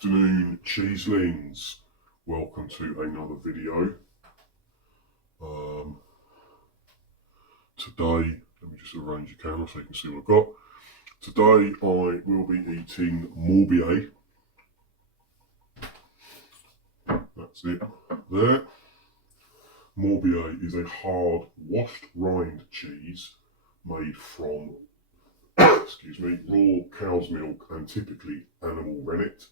afternoon, cheeselings. Welcome to another video. Today, let me just arrange the camera so you can see what I've got. Today I will be eating Morbier. That's it there. Morbier is a hard washed rind cheese made from raw cow's milk and typically animal rennet.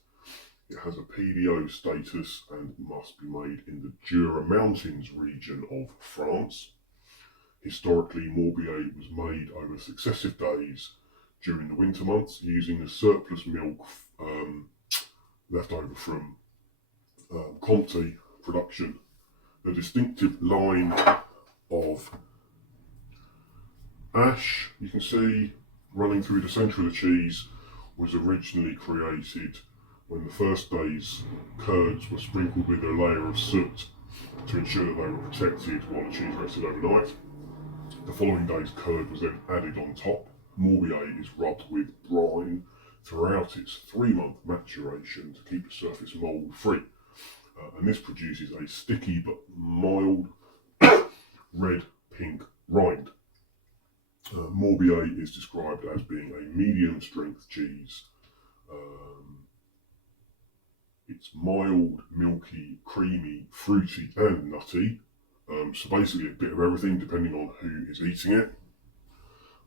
It has a PDO status and must be made in the Jura Mountains region of France. Historically, Morbier was made over successive days during the winter months using the surplus milk left over from Comté production. The distinctive line of ash you can see running through the centre of the cheese was originally created when the first day's curds were sprinkled with a layer of soot to ensure that they were protected while the cheese rested overnight. The following day's curd was then added on top. Morbier is rubbed with brine throughout its 3-month maturation to keep the surface mould free. And this produces a sticky but mild red-pink rind. Morbier is described as being a medium strength cheese. It's mild, milky, creamy, fruity and nutty. So basically a bit of everything depending on who is eating it.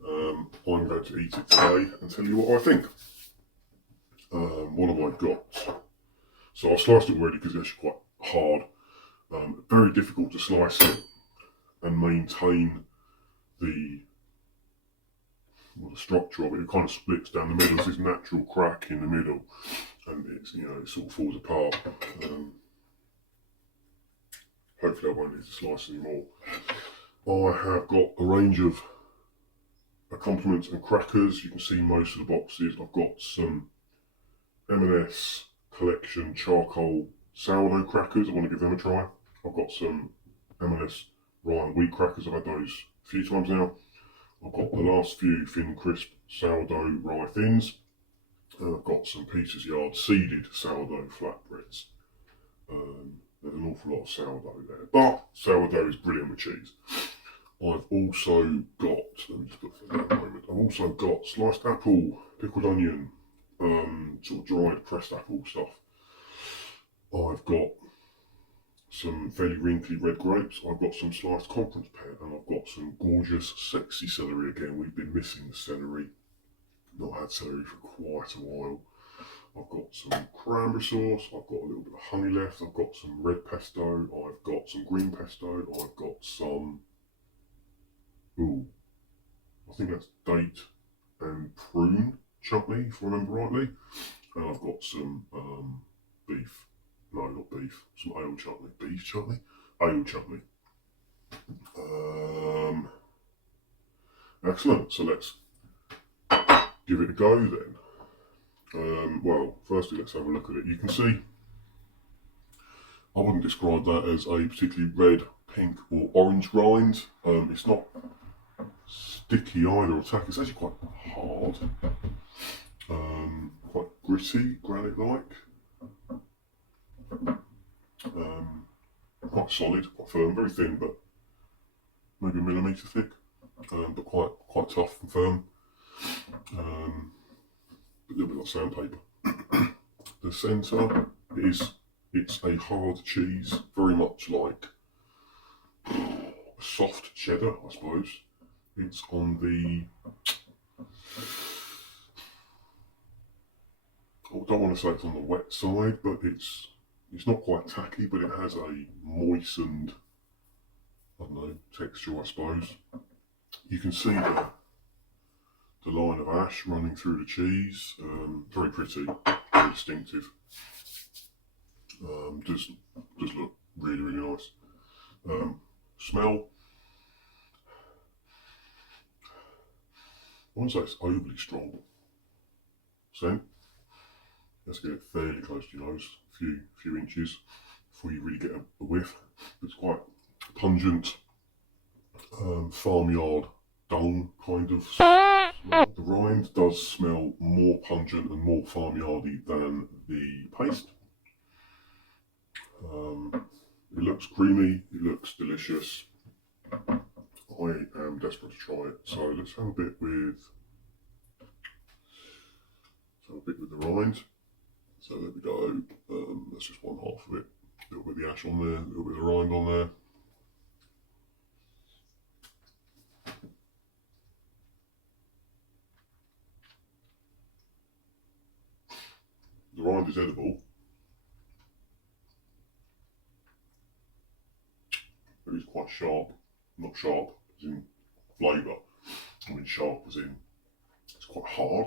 I'm going to eat it today and tell you what I think. What have I got? So I've sliced it already because it's actually quite hard. Very difficult to slice it and maintain the structure of it. It kind of splits down the middle. There's this natural crack in the middle, and it's, it sort of falls apart. Hopefully I won't need to slice anymore. I have got a range of accompaniments and crackers. You can see most of the boxes. I've got some M&S collection charcoal sourdough crackers. I want to give them a try. I've got some M&S rye and wheat crackers. I've had those a few times now. I've got the last few thin crisp sourdough rye thins. And I've got some Peter's Yard seeded sourdough flatbreads. There's an awful lot of sourdough there, but sourdough is brilliant with cheese. I've also got, let me just put that down a moment, I've also got sliced apple, pickled onion, sort of dried pressed apple stuff. I've got some fairly wrinkly red grapes. I've got some sliced conference pear, and I've got some gorgeous sexy celery again. We've been missing the celery. Not had celery for quite a while. I've got some cranberry sauce, I've got a little bit of honey left, I've got some red pesto, I've got some green pesto, I've got some, I think that's date and prune chutney, if I remember rightly. And I've got some beef, no not beef, some ale chutney, beef chutney? Ale chutney. Excellent, so let's give it a go then. Well, firstly let's have a look at it. You can see, I wouldn't describe that as a particularly red, pink or orange rind. It's not sticky either or tacky, it's actually quite hard. Quite gritty, granite-like. Quite solid, quite firm, very thin but maybe a millimetre thick. But quite tough and firm. A little bit like sandpaper. The centre it's a hard cheese, very much like soft cheddar, I suppose. It's on the, I don't want to say it's on the wet side, but it's not quite tacky, but it has a moistened, I don't know, texture, I suppose. You can see the line of ash running through the cheese. Very pretty, very distinctive. Does look really, really nice. Smell, I wouldn't say it's overly strong. Scent, let's get it fairly close to your nose, a few inches before you really get a whiff. It's quite pungent, farmyard dung kind of The rind does smell more pungent and more farmyardy than the paste. It looks creamy, it looks delicious. I am desperate to try it, so let's have a bit with the rind. So there we go. That's just one half of it. A little bit of the ash on there, a little bit of the rind on there. The rind is edible. It is quite sharp, not sharp as in flavour. I mean sharp as in it's quite hard.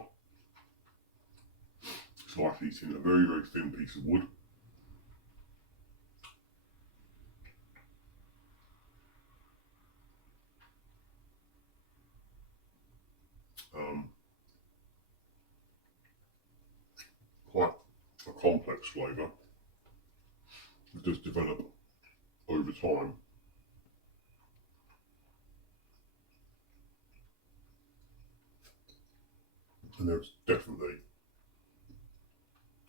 It's like eating a very, very thin piece of wood. Quite a complex flavour. It does develop over time. And there's definitely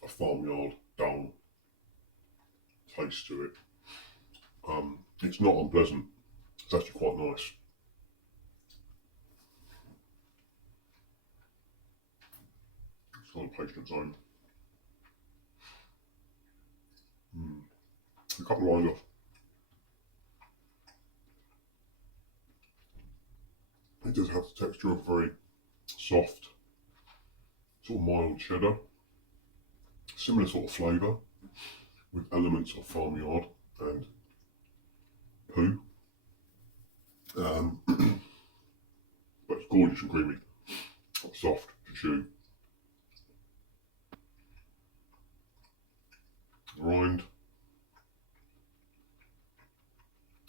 a farmyard dull taste to it. It's not unpleasant, it's actually quite nice. It's got a paste on its own. A couple of lines off. It does have the texture of a very soft, sort of mild cheddar. Similar sort of flavour, with elements of farmyard and poo. But it's gorgeous and creamy, soft to chew. Rind,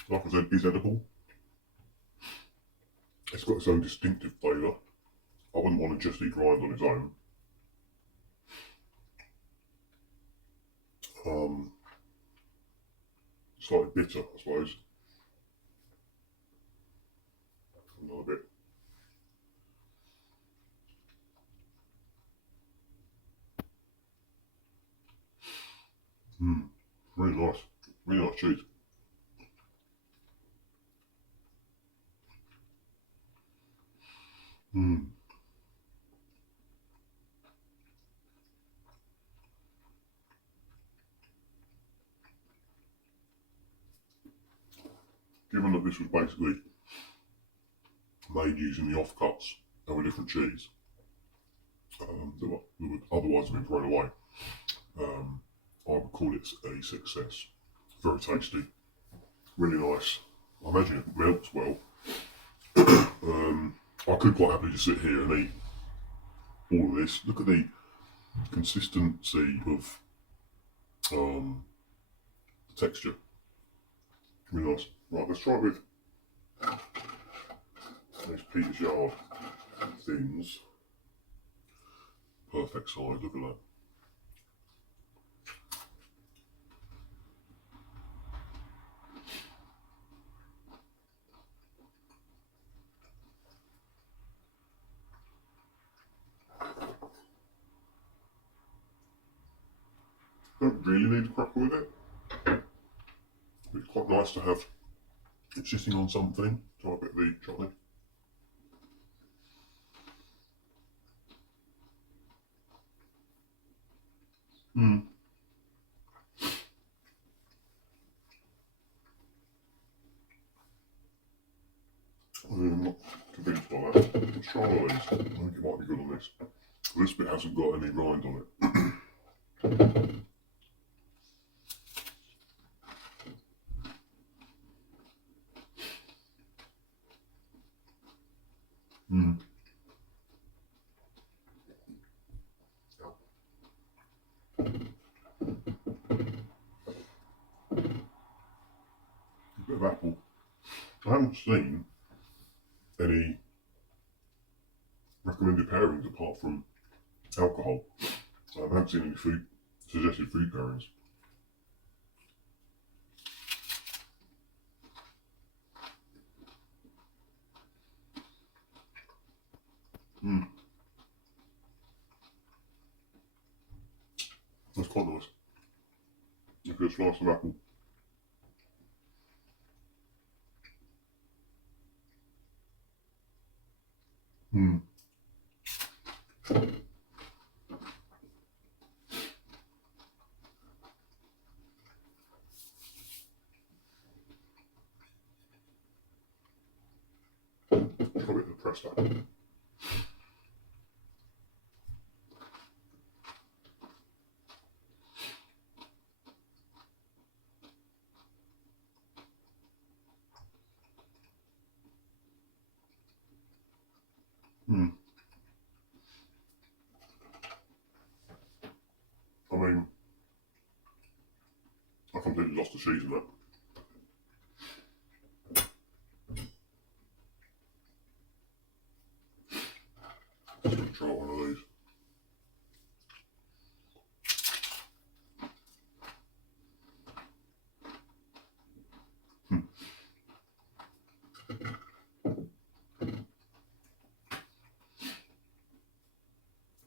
like I said, is edible. It's got its own distinctive flavour. I wouldn't want to just eat rind on its own. Slightly bitter, I suppose. Another bit. Really nice. Really nice cheese. Given that this was basically made using the offcuts of a different cheese that would otherwise have been thrown away, I would call it a success. Very tasty, really nice. I imagine it melts well. I could quite happily just sit here and eat all of this. Look at the consistency of the texture. Really nice. Right, let's try it with these Peter's Yard thins. Perfect size, look at that. Don't really need a cracker with it. It's quite nice to have it sitting on something. Try a bit of the chocolate. I'm not convinced by that. Let's try one of these. I think it might be good on this. This bit hasn't got any rind on it. A bit of apple. I haven't seen any recommended pairings apart from alcohol. I haven't seen any suggested food pairings. Mm. That's quite nice. A good slice of apple. Mm. Try a bit of pressed apple. Mm. I mean, I completely lost the cheese in that. Just going to try one of these.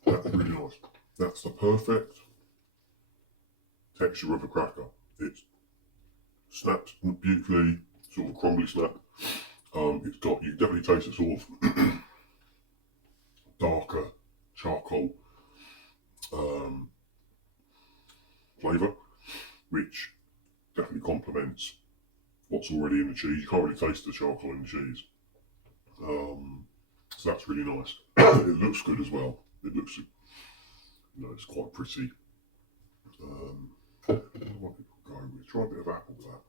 That's really nice. That's the perfect texture of a cracker. It snaps beautifully, sort of crumbly snap. It's got, you can definitely taste a sort of darker charcoal flavour, which definitely complements what's already in the cheese. You can't really taste the charcoal in the cheese. So that's really nice. It looks good as well. It looks, it's quite pretty. What people go with? Try a bit of apple with that.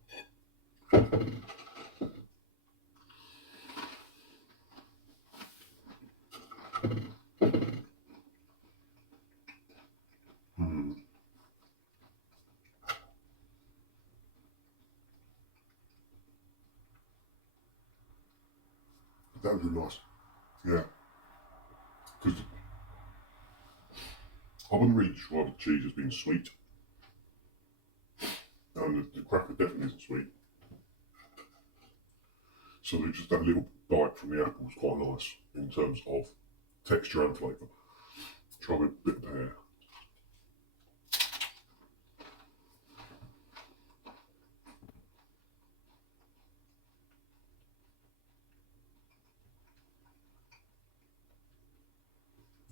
Mm. That would be nice. Yeah. Because I wouldn't really describe the cheese as being sweet. And the cracker definitely isn't sweet. So just that little bite from the apple is quite nice in terms of texture and flavour. Try with a bit of pear.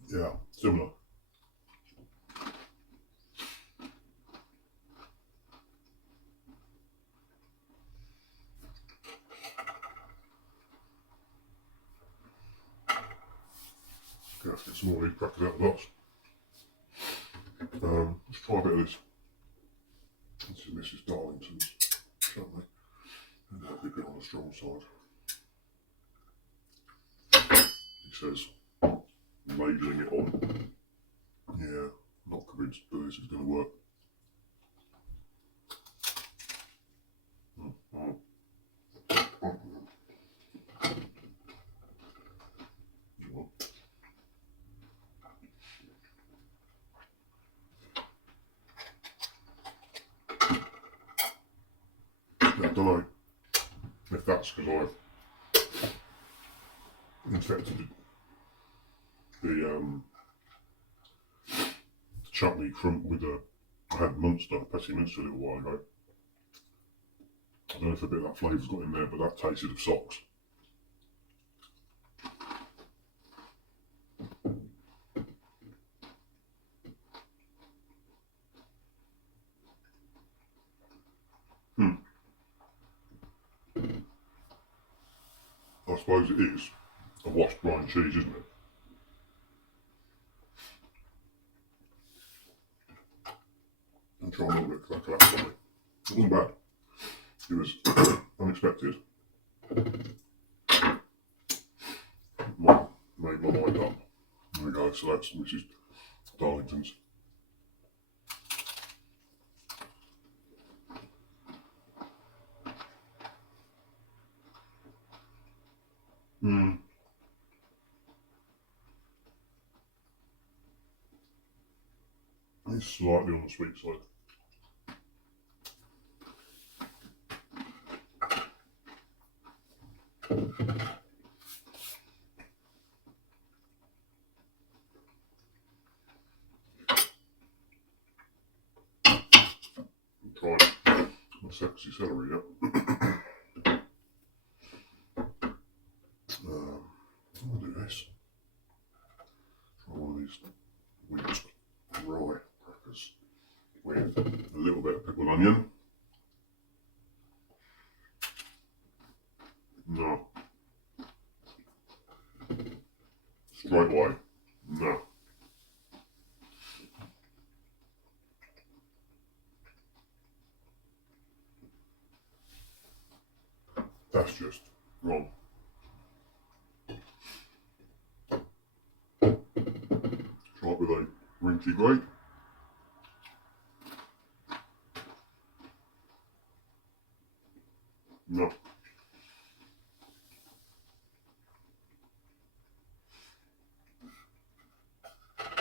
Yeah, similar. Gonna have to get some more of these crackers out of the box. Let's try a bit of this. This is Darlington's, certainly. And that'll be a bit on the strong side. He says, labelling it on. Yeah, not convinced that this is going to work. I don't know if that's because I've infected the chutney with I had Munster, Pepsi Munster a little while ago. I don't know if a bit of that flavour's got in there, but that tasted of socks. I suppose it is a washed brine cheese, isn't it? And try a little bit of that on it. It wasn't bad. It was unexpected. Made my mind up. There we go, so which is Darlington's. It's slightly on the sweet side. try my sexy celery yet. I'm going to do this. Try one of these wheat rye crackers with a little bit of pickled onion. No. Straight away. No. That's just wrong. Try it with a rinky grate. No.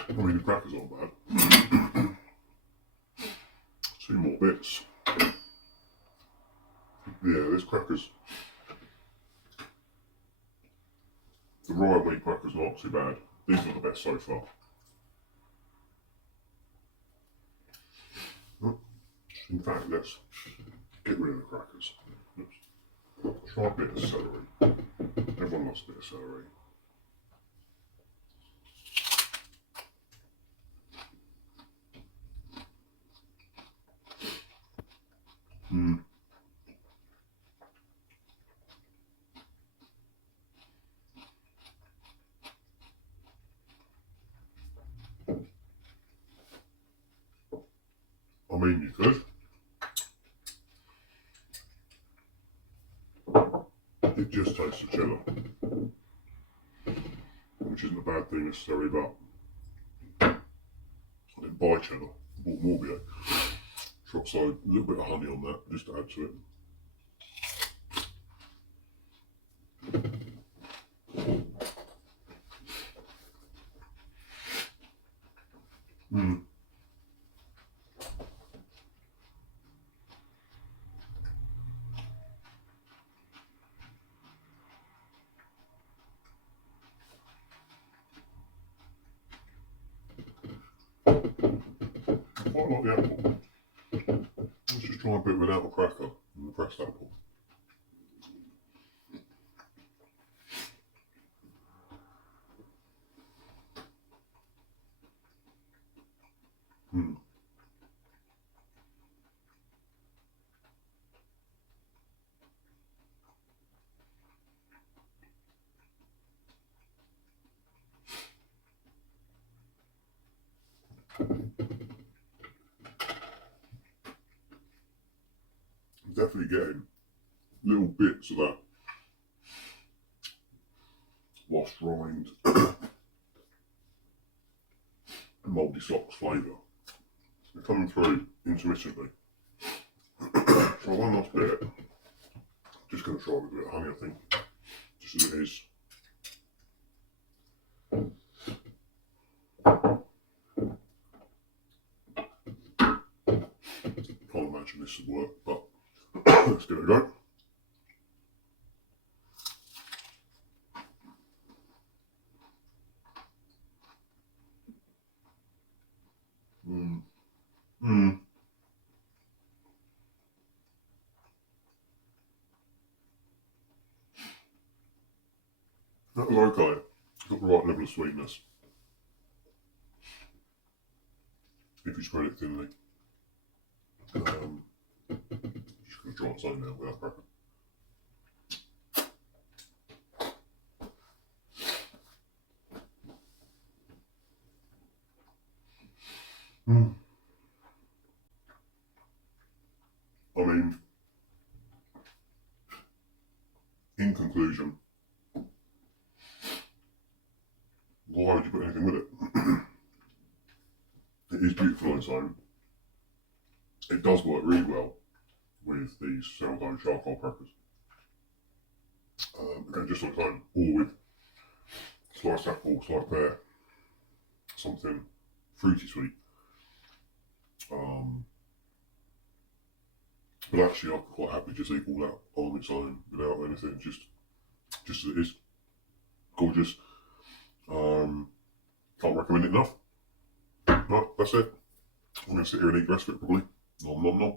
I mean, the crackers aren't bad. 2 more bits. Yeah, there's crackers. The rye and wheat crackers are not too bad. These are the best so far. In fact, let's get rid of the crackers. Let's try a bit of celery. Everyone loves a bit of celery. I mean, you could. It just tastes of cheddar, which isn't a bad thing necessarily, but I didn't buy cheddar, I bought Morbier. So a little bit of honey on that, just to add to it. Quite like the apple. Let's just try a bit without a cracker and the pressed apple. I'm definitely getting little bits of that washed rind mouldy socks flavour. They're coming through intermittently. So one last bit. Just going to try with a bit of honey, I think, just as it is. Can't imagine this would work, but let's give it a go. That was okay. Got the right level of sweetness. If you spread it thinly. Just going to try its own now without cracker. I mean, in conclusion, why would you put anything with it? It is beautiful on its own. It does work really well with these sourdough charcoal crackers. Again, just on its own, or with sliced apple, sliced pear, something fruity sweet. But actually, I could quite happily just eat all that on its own without anything, just as it is. Gorgeous. Can't recommend it enough. No, that's it. I'm going to sit here and eat the rest of it probably. Nom nom nom.